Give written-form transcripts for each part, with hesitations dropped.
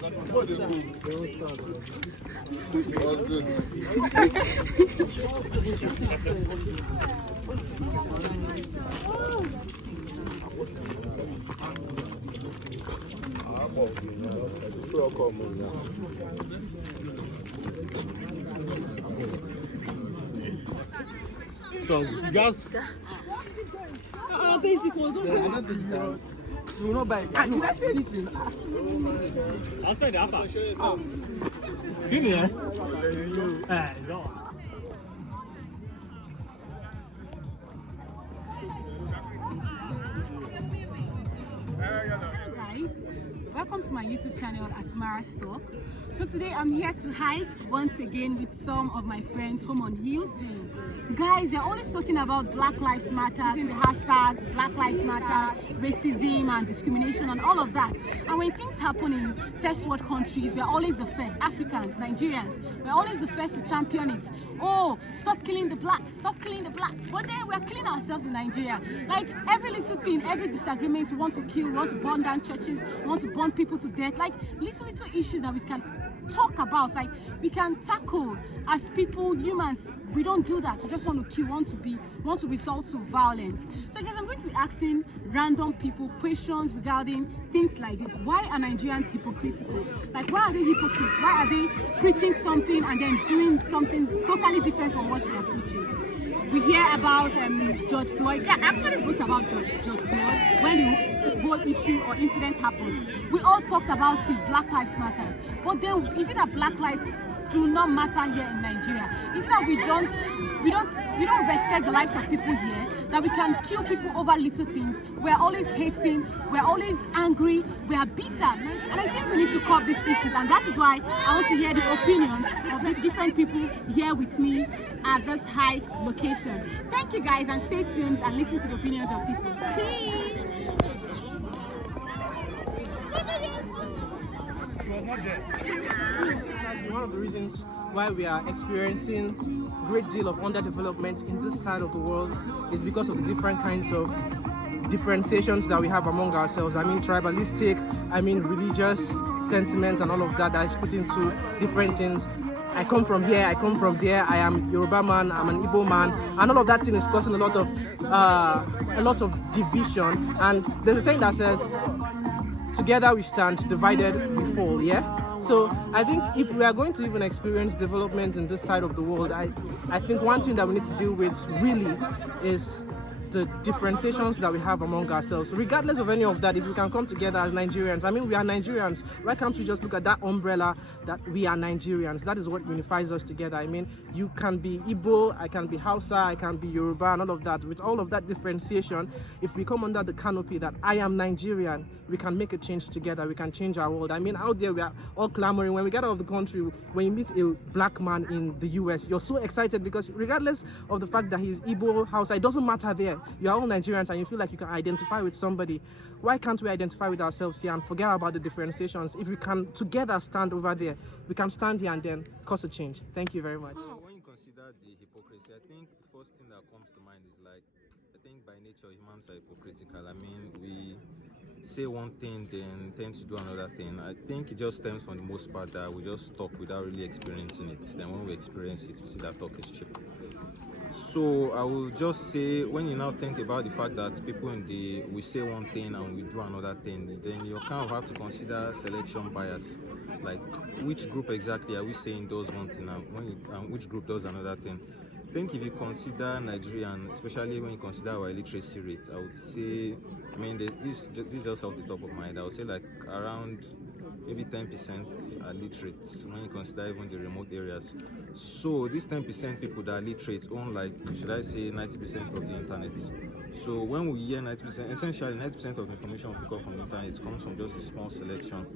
So, you guys. You will not buy. Did I say anything? I'll spend the half. Give me, no. Hello guys, welcome to my YouTube channel at Mara's Talk. So today I'm here to hike once again with some of my friends home on heels. Guys, they're always talking about Black Lives Matter, using the hashtags Black Lives Matter, racism and discrimination and all of that. And when things happen in first world countries, we're always the first, Africans, Nigerians, we're always the first to champion it. Oh, stop killing the blacks, stop killing the blacks. But then we're killing ourselves in Nigeria. Like every little thing, every disagreement, we want to kill, we want to burn down churches, we want to burn people to death. Like little issues that we can talk about, like we can tackle as people, humans. We don't do that. We just want to kill, want to resort to violence. So guys, I'm going to be asking random people questions regarding things like this. Why are Nigerians hypocritical? Like, why are they hypocrites? Why are they preaching something and then doing something totally different from what they are preaching? We hear about George Floyd. Yeah, I actually wrote about George Floyd when the whole issue or incident happened. We all talked about it, Black Lives Matter. But then, is it that Black lives do not matter here in Nigeria? Is it that we don't respect the lives of people here? That we can kill people over little things? We're always hating, we're always angry, we are bitter. And I think we need to curb these issues, and that is why I want to hear the opinions of the different people here with me at this hike location. Thank you guys, and stay tuned and listen to the opinions of people. Cheers! One of the reasons why we are experiencing a great deal of underdevelopment in this side of the world is because of the different kinds of differentiations that we have among ourselves. I mean tribalistic, I mean religious sentiments and all of that is put into different things. I come from here, I come from there, I am Yoruba man, I'm an Igbo man, and all of that thing is causing a lot of division. And there's a saying that says, together we stand, divided we fall, yeah? So I think if we are going to even experience development in this side of the world, I think one thing that we need to deal with really is the differentiations that we have among ourselves. Regardless of any of that, if we can come together as Nigerians, I mean, we are Nigerians. Why can't we just look at that umbrella that we are Nigerians? That is what unifies us together. I mean, you can be Igbo, I can be Hausa, I can be Yoruba, and all of that. With all of that differentiation, if we come under the canopy that I am Nigerian, we can make a change together. We can change our world. I mean, out there, we are all clamoring. When we get out of the country, when you meet a black man in the US, you're so excited because regardless of the fact that he's Igbo, Hausa, it doesn't matter there. You are all Nigerians and you feel like you can identify with somebody. Why can't we identify with ourselves here and forget about the differentiations? If we can together stand over there, we can stand here and then cause a change. Thank you very much. When you consider the hypocrisy, I think the first thing that comes to mind is like, I think by nature humans are hypocritical. I mean, we say one thing then tend to do another thing. I think it just stems from the most part that we just talk without really experiencing it. Then when we experience it, we see that talk is cheap. So I will just say, when you now think about the fact that people we say one thing and we do another thing, then you kind of have to consider selection bias. Like, which group exactly are we saying does one thing and which group does another thing? I think if you consider Nigerian, especially when you consider our illiteracy rate, I would say, I mean, this just off the top of my head, I would say like around maybe 10% are literate when you consider even the remote areas. So these 10% people that are literate own, like, should I say, 90% of the internet. So when we hear 90%, essentially 90% of the information we pick up from the internet comes from just a small selection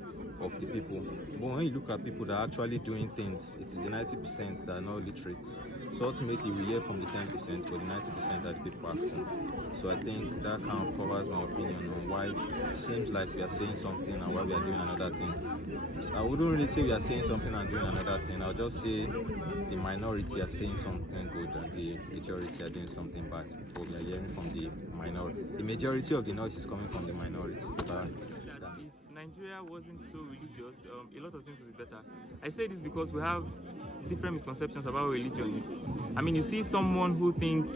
of the people. But when you look at people that are actually doing things, it is the 90% that are not literate. So ultimately we hear from the 10%, but the 90% are the people acting. So I think that kind of covers my opinion on why it seems like we are saying something and why we are doing another thing. So I wouldn't really say we are saying something and doing another thing. I'll just say the minority are saying something good and the majority are doing something bad. But we are hearing from the minority. The majority of the noise is coming from the minority. Nigeria wasn't so religious, a lot of things would be better. I say this because we have different misconceptions about what religion is. I mean, you see someone who think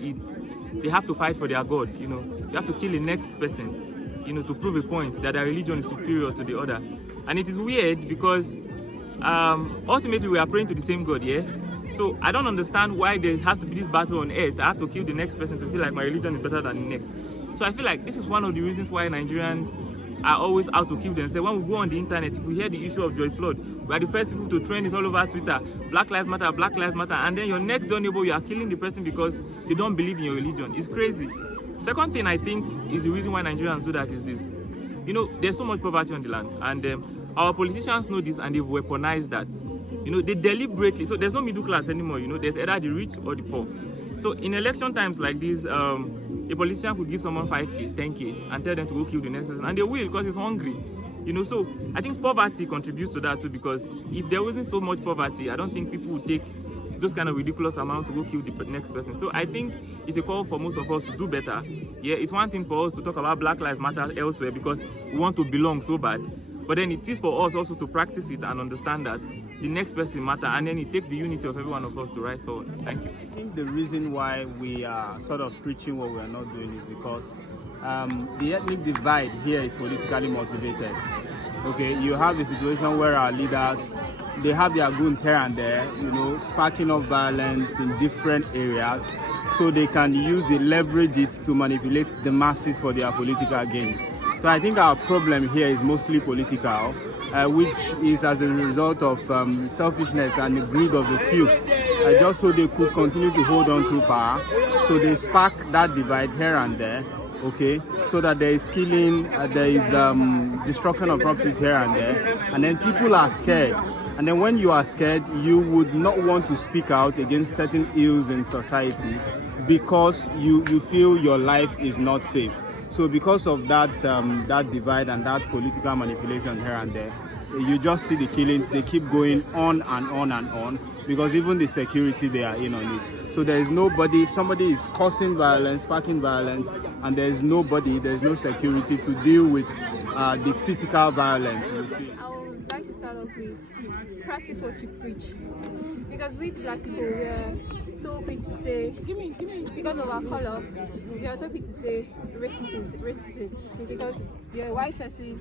they have to fight for their God, you know, they have to kill the next person, you know, to prove a point that their religion is superior to the other. And it is weird because ultimately we are praying to the same God, yeah? So I don't understand why there has to be this battle on earth. I have to kill the next person to feel like my religion is better than the next. So I feel like this is one of the reasons why Nigerians are always out to kill themselves. When we go on the internet, if we hear the issue of George Floyd, we are the first people to trend it all over Twitter. Black lives matter, Black lives matter. And then your next door neighbor, you are killing the person because they don't believe in your religion. It's crazy. Second thing I think is the reason why Nigerians do that is this. You know, there's so much poverty on the land. And our politicians know this and they've weaponized that. You know, they deliberately, so there's no middle class anymore, you know, there's either the rich or the poor. So in election times like this, a politician could give someone 5k, 10k and tell them to go kill the next person. And they will because he's hungry. You know, so I think poverty contributes to that too, because if there wasn't so much poverty, I don't think people would take those kind of ridiculous amount to go kill the next person. So I think it's a call for most of us to do better. Yeah, it's one thing for us to talk about Black Lives Matter elsewhere because we want to belong so bad. But then it is for us also to practice it and understand that the next person matters, and then it takes the unity of every one of us to rise forward. Thank you. I think the reason why we are sort of preaching what we are not doing is because the ethnic divide here is politically motivated. Okay, you have a situation where our leaders, they have their goons here and there, you know, sparking up violence in different areas, so they can leverage it to manipulate the masses for their political gains. So I think our problem here is mostly political, which is as a result of selfishness and the greed of the few, just so they could continue to hold on to power. So they spark that divide here and there, okay, so that there is killing, there is destruction of properties here and there, and then people are scared. And then when you are scared, you would not want to speak out against certain ills in society because you feel your life is not safe. So because of that that divide and that political manipulation here and there, you just see the killings. They keep going on and on and on because even the security, they are in on it. So there is nobody, somebody is causing violence, sparking violence, and there's no security to deal with the physical violence, you see. I would like to start off with practice what you preach. Because we Black people, we are so quick to say, because of our color, we are so quick to say racism. Because you're a white person,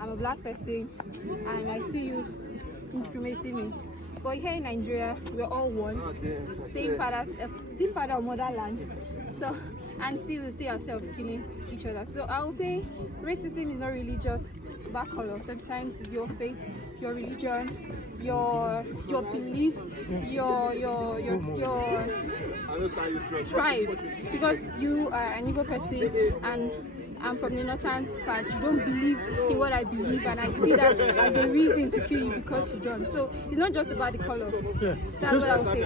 I'm a black person, and I see you discriminating me. But here in Nigeria, we're all one, same father or motherland. So, and still we see ourselves killing each other. So I would say racism is not really just about color. Sometimes it's your faith, your religion, your belief, your tribe. Because you are an Igbo person and I'm from the northern part, you don't believe in what I believe, and I see that as a reason to kill you because you don't. So it's not just about the color. Yeah. That's what I would say.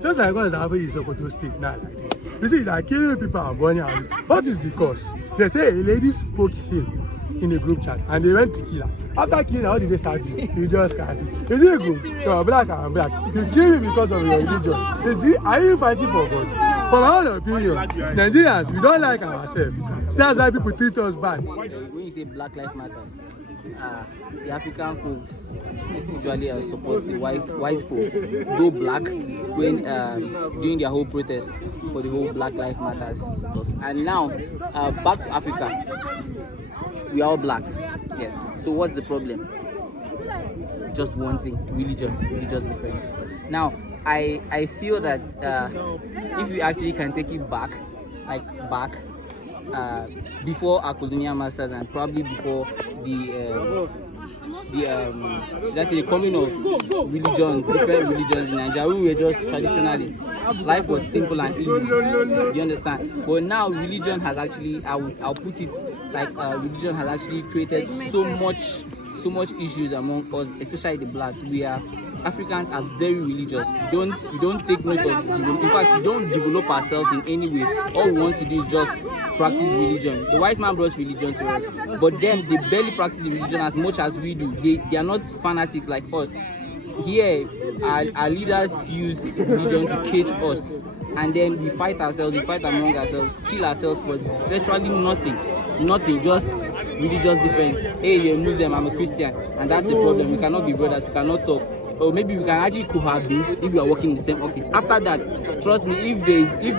Just like what is happening in Sokoto State now, like this. You see, like killing people and burning houses. What is the cause? They say a lady spoke him in a group chat and they went to kill her. After killing her, what did they start doing? You just crisis. Is it a group? You're black and black. You kill me because of your religion. Is it, are you fighting for God? From our own opinion, Nigerians, we don't like ourselves. That's why people treat us bad. When you say Black Lives Matters, the African folks usually support the white folks, though black, when doing their whole protest for the whole Black Lives Matters stuff. And now, back to Africa, we are all blacks, yes. So what's the problem? Just one thing, religious difference. Now, I feel that if we actually can take it back, before our colonial masters and probably before the coming of religions, different religions in Nigeria, we were just traditionalists. Life was simple and easy. Do you understand? But now religion has actually, I'll put it like religion has actually created so much issues among us, especially the blacks. Africans are very religious. We don't take note of, in fact, we don't develop ourselves in any way. All we want to do is just practice religion. The white man brought religion to us, but them, they barely practice the religion as much as we do. They are not fanatics like us. Here, our leaders use religion to cage us, and then we fight among ourselves, kill ourselves for virtually nothing, just religious difference. Hey, you're a Muslim, I'm a Christian, and that's a problem. We cannot be brothers, we cannot talk. Or maybe we can actually cohabit if we are working in the same office. After that, trust me, if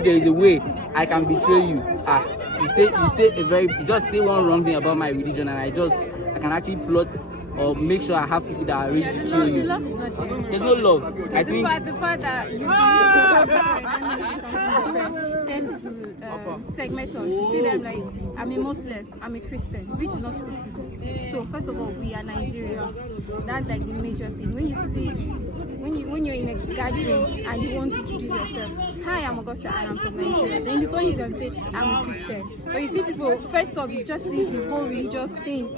there is a way I can betray you, you just say one wrong thing about my religion, and I can actually plot or make sure I have people that are ready to kill you. The love is not there. There's no love. I think The fact that you believe tends to segment us. You see them like, I'm a Muslim, I'm a Christian, which is not supposed to be. So first of all, we are Nigerians. That's like the major thing. When you see, when you're in a gathering and you want to introduce yourself, hi, I'm Augusta and I'm from Nigeria. Then before you can say I'm a Christian, but you see people, first off, you just see the whole religious thing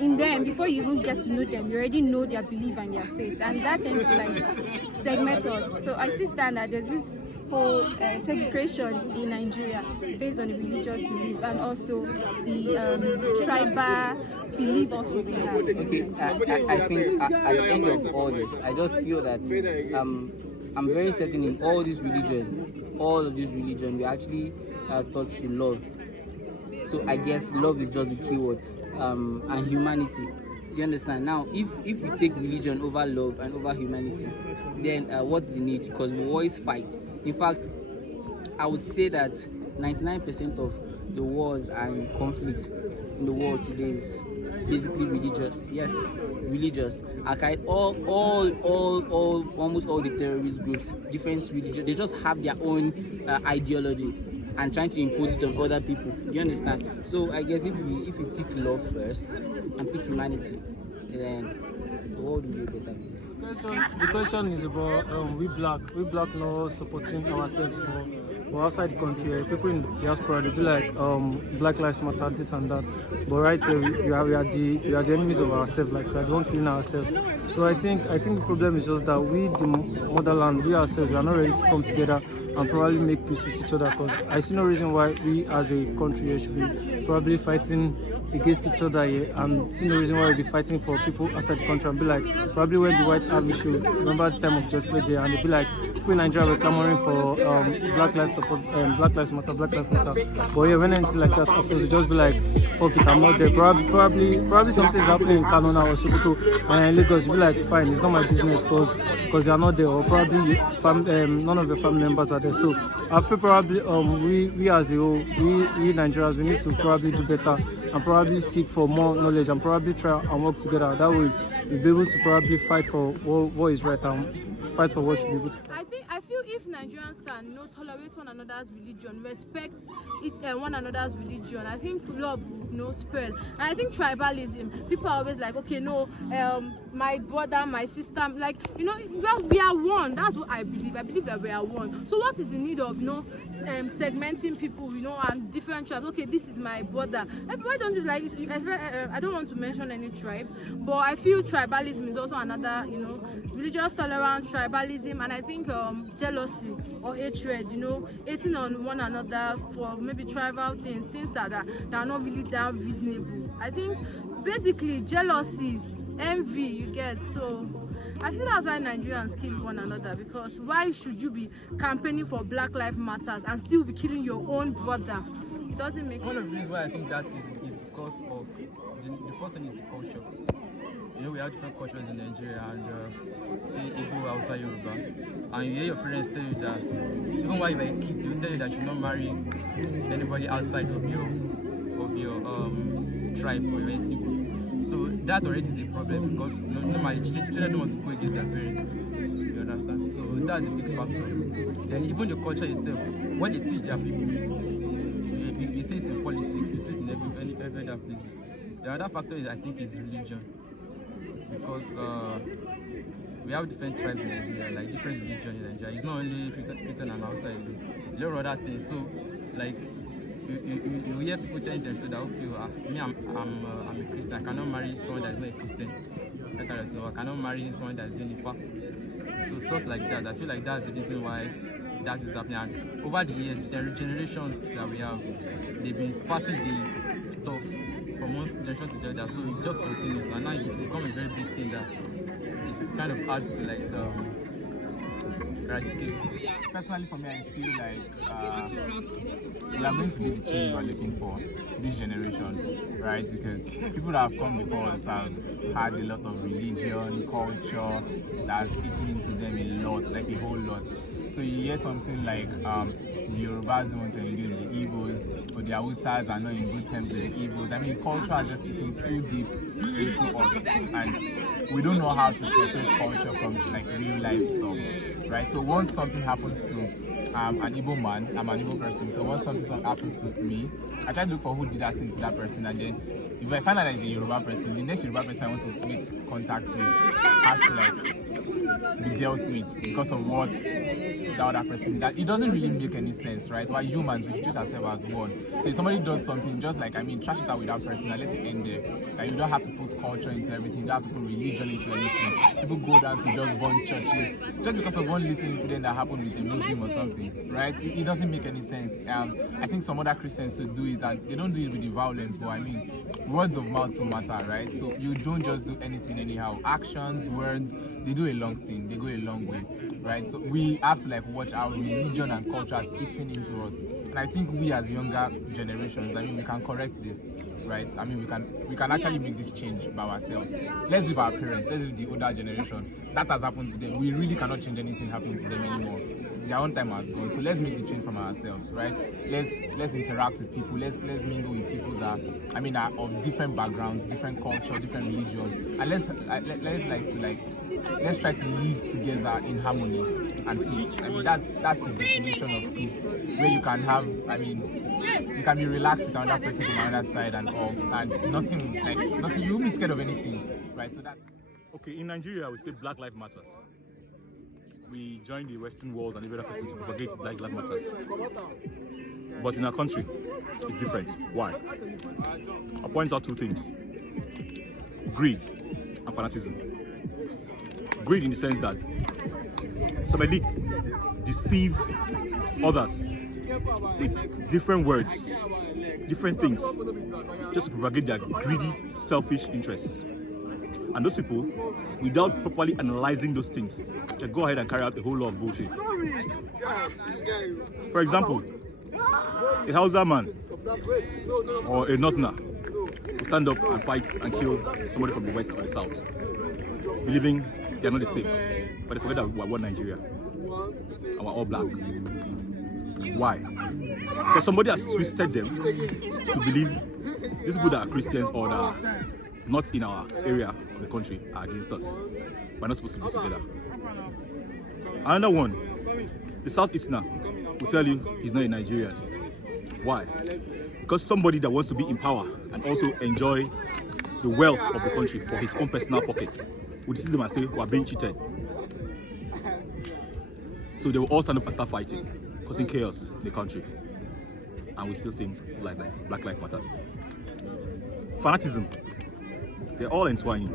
in them before you even get to know them. You already know their belief and their faith, and that tends to like segment us. So I still stand that there's this whole segregation in Nigeria based on the religious belief and also the tribal belief also we have. Okay, I think at the end of all this, I just feel that I'm very certain in all of these religions, we're actually taught to love. So I guess love is just the key word, and humanity. You understand? Now, if we take religion over love and over humanity, then what's the need? Because we always fight. In fact, I would say that 99% of the wars and conflicts in the world today is basically religious. Yes, religious. Almost all the terrorist groups, different religion, they just have their own ideology and trying to impose it on other people. You understand? So I guess if we pick love first and pick humanity, then the world will be a better place. The question is about we black not supporting ourselves for outside the country. People in the diaspora, they be like Black Lives Matter, this and that. But right here we are the enemies of ourselves, like we are the one killing ourselves. So I think the problem is just that we, the motherland, we ourselves, we are not ready to come together and probably make peace with each other, because I see no reason why we as a country should be probably fighting against each other here, and see no reason why we'll be fighting for people outside the country and be like, probably when the White Army should remember the time of George Floyd and they'll be like, people in Nigeria were clamoring for Black Lives Matter. But yeah, when anything like that happens, we'll just be like, fuck it, I'm not there. Probably something's happening in Kanona or Sokoto and in Lagos, you'll be like, fine, it's not my business because they are not there, or probably none of your family members are there. So I feel probably we as a whole, we Nigerians, we need to probably do better and probably seek for more knowledge and probably try and work together. That way we'll be able to probably fight for what is right and fight for what should be able to. I feel if Nigerians can tolerate one another's religion, respect one another's religion, I think love will spread. And I think tribalism, people are always like, okay, no, my brother, my sister, like, well, we are one. That's what I believe. I believe that we are one. So what is the need of segmenting people, and different tribes? Okay, this is my brother. Why don't you like? I don't want to mention any tribe, but I feel tribalism is also another, religious tolerance, tribalism, and I think jealousy or hatred, hating on one another for maybe tribal things that are not really that reasonable. I think basically jealousy, envy, you get. So I feel that's why Nigerians kill one another, because why should you be campaigning for Black Lives Matter and still be killing your own brother? It doesn't make sense. One of the reasons why I think that is because of the first thing is the culture. We have different cultures in Nigeria, and say Igbo, Hausa, Yoruba, and you hear your parents tell you that even while you were a kid, they will tell you that you should not marry anybody outside of your tribe or your ethnic group. So that already is a problem, because normally children don't want to go against their parents. You understand? So that's a big factor. Then even the culture itself, what they teach their people, you see it in politics, you see it in every other places. The other factor I think is religion. Because we have different tribes in Nigeria, like different religion in Nigeria. It's not only Christian and outside, a lot of other things. So, like, you hear people telling themselves that, okay, me, I'm a Christian. I cannot marry someone that is not a Christian. So I cannot marry someone that is doing Ifa. So stuff like that. I feel like that's the reason why that is happening. And over the years, the generations that we have, they've been passing the stuff from one generation to the other, so it just continues, and now it's become a very big thing that it's kind of hard to eradicate? Personally, for me, I feel like we are going to be the change we're looking for this generation, right? Because people that have come before us have had a lot of religion, culture that's eaten into them a lot, like a whole lot. So you hear something like the Yorubas want to engage with the Igbos, or the Hausas are not in good terms with the Igbos. I mean, culture are just eating too deep into us, and we don't know how to separate culture from like real life stuff, right? So once something happens to an Igbo man, I'm an Igbo person, so once something happens to me, I try to look for who did that thing to that person, and then if I find out that it's a Yoruba person, the next Yoruba person I want to make contact with has to like be dealt with because of what the other person did. It doesn't really make any sense, right? We're humans, we should treat ourselves as one. So if somebody does something, just like, I mean, trash it out with that person and let it end there. Like, you don't have to put culture into everything, you don't have to put religion into anything. People go down to just burn churches just because of one little incident that happened with a Muslim or something, right? It doesn't make any sense. I think some other Christians should do it, and they don't do it with the violence, but I mean, words of mouth will matter, right? So you don't just do anything anyhow. Actions, words, they do a long thing, they go a long way, right? So we have to like watch our religion and culture has eaten into us. And I think we as younger generations, I mean, we can correct this, right? I mean, we can actually make this change by ourselves. Let's leave our parents, let's leave the older generation. That has happened to them. We really cannot change anything happening to them anymore. Their own time has gone. So let's make the change from ourselves, right? Let's interact with people. Let's mingle with people that, I mean, are of different backgrounds, different culture, different religions, and let's try to live together in harmony and peace. I mean, that's the definition of peace, where you can have, I mean, you can be relaxed with another person from another side and all, and nothing, you won't be scared of anything, right? So that. Okay, in Nigeria, we say Black Lives Matter. We join the Western world and every other person to propagate Black Lives Matter. But in our country, it's different. Why? I'll point out two things: greed and fanaticism. Greed in the sense that some elites deceive others with different words, different things, just to propagate their greedy, selfish interests. And those people, without properly analyzing those things, can go ahead and carry out a whole lot of bullshit. For example, a Hausa man or a Northerner will stand up and fight and kill somebody from the west or the south, believing they are not the same, but they forget that we are one Nigeria and we're all black. Why? Because somebody has twisted them to believe these people that are Christians or that are not in our area of the country are against us. We're not supposed to be together. Another one, the Southeasterner will tell you he's not a Nigerian. Why? Because somebody that wants to be in power and also enjoy the wealth of the country for his own personal pocket will see them and say, we are being cheated. So they will all stand up and start fighting, causing chaos in the country. And we still sing Black Lives Matter. Fanatism. They're all entwined.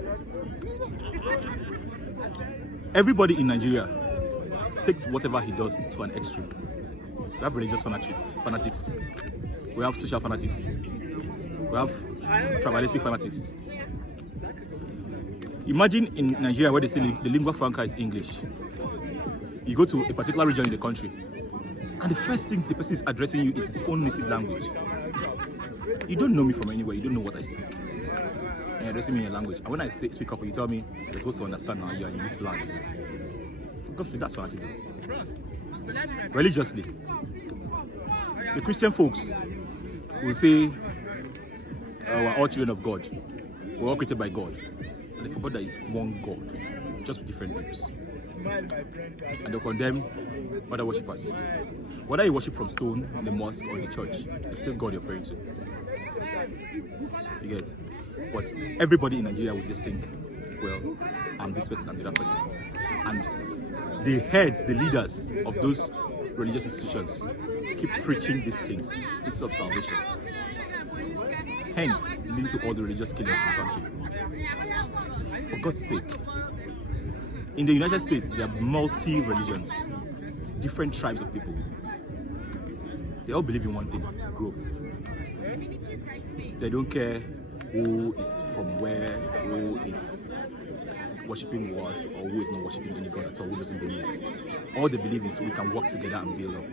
Everybody in Nigeria takes whatever he does to an extreme. We have religious fanatics. We have social fanatics. We have tribalistic fanatics. Imagine in Nigeria where they say the lingua franca is English. You go to a particular region in the country, and the first thing the person is addressing you is his own native language. You don't know me from anywhere, you don't know what I speak. And you're addressing me in a language. And when I speak up, you tell me you're supposed to understand now you are in this land. For God's sake, that's fanatism. Religiously, the Christian folks will say we're all children of God. We're all created by God. And they forgot that it's one God, just with different names. And they'll condemn other worshippers. Whether you worship from stone, in the mosque, or in the church, it's still God you're praying to. You get it? But everybody in Nigeria will just think, well, I'm this person, I'm the other person. And the heads, the leaders of those religious institutions keep preaching these things instead of salvation. Hence, leading to all the religious killings in the country. For God's sake, in the United States, there are multi-religions, different tribes of people. They all believe in one thing: growth. They don't care who is from where, who is worshipping was, or who is not worshipping any God at all, who doesn't believe. all they believe is we can work together and build up.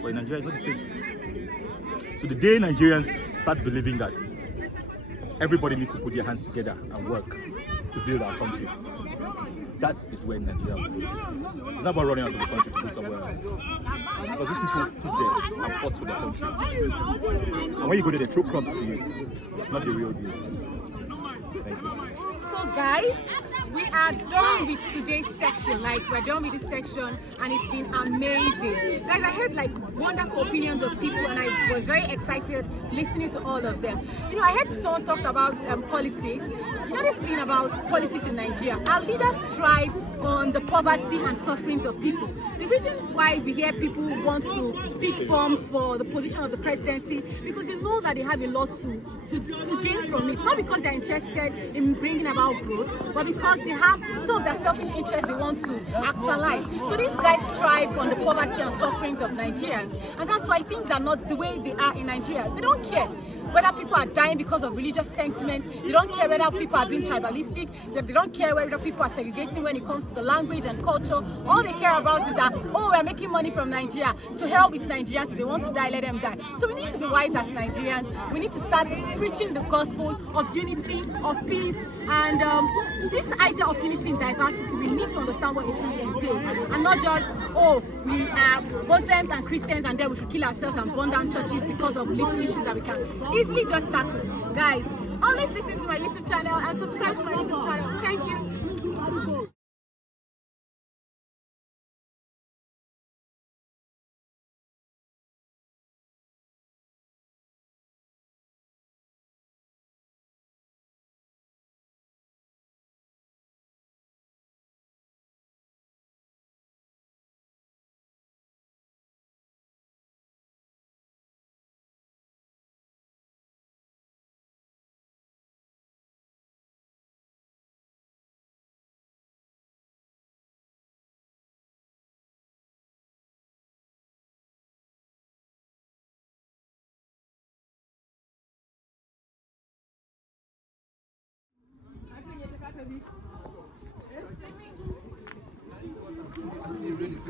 But in Nigeria, it's not the same. So the day Nigerians start believing that everybody needs to put their hands together and work to build our country, that is when Nigeria will be. It's not about running out of the country to go somewhere else. Because these people stood there and fought for their country. And when you go there, they throw crumbs to you. Not the real deal. Thank you. So guys, we are done with today's section. Like, we're done with this section and it's been amazing. Guys, I heard like wonderful opinions of people and I was very excited listening to all of them. You know, I heard someone talk about politics. You know this thing about politics in Nigeria, our leaders thrive on the poverty and sufferings of people. The reasons why we hear people want to pick forms for the position of the presidency, because they know that they have a lot to gain from it. Not because they're interested in bringing about growth, but because they have some of their selfish interests they want to actualize. So these guys strive on the poverty and sufferings of Nigerians, and that's why things are not the way they are in Nigeria. They don't care whether people are dying because of religious sentiments. They don't care whether people are being tribalistic. They don't care whether people are segregating when it comes to the language and culture. All they care about is that, oh, we're making money from Nigeria. To hell with Nigerians. If they want to die, let them die. So we need to be wise as Nigerians. We need to start preaching the gospel of unity, of peace, and this idea of unity in diversity, we need to understand what it really entails. And not just, oh, we are Muslims and Christians and then we should kill ourselves and burn down churches because of little issues that we can easily just tackle. Guys, always listen to my YouTube channel and subscribe to my YouTube channel. Thank you. The rain is